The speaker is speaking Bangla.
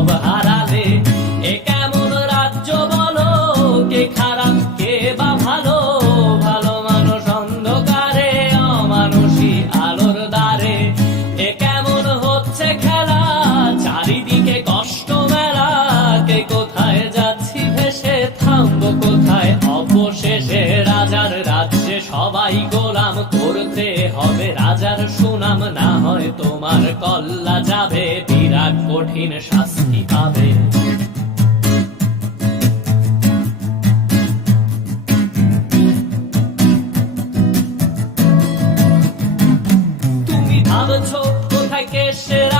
সব হারালে এ কেমন রাজ্য বলো কে খারাপ কে বা ভালো ভালো মানুষ অন্ধকারে অমানুষী আলোর দ্বারে এ কেমন হচ্ছে খেলা চারিদিকে কষ্ট মেলা কে কোথায় যাচ্ছি ভেসে থামবো কোথায় অবশেষে রাজার রাজ্যে সবাই গোলাম করতে হবে রাজার সুনাম না হয় তোমার কল্লা যাবে কঠিন শাস্তি পাবে তুমি ভাবছো কোথায় কে সেরা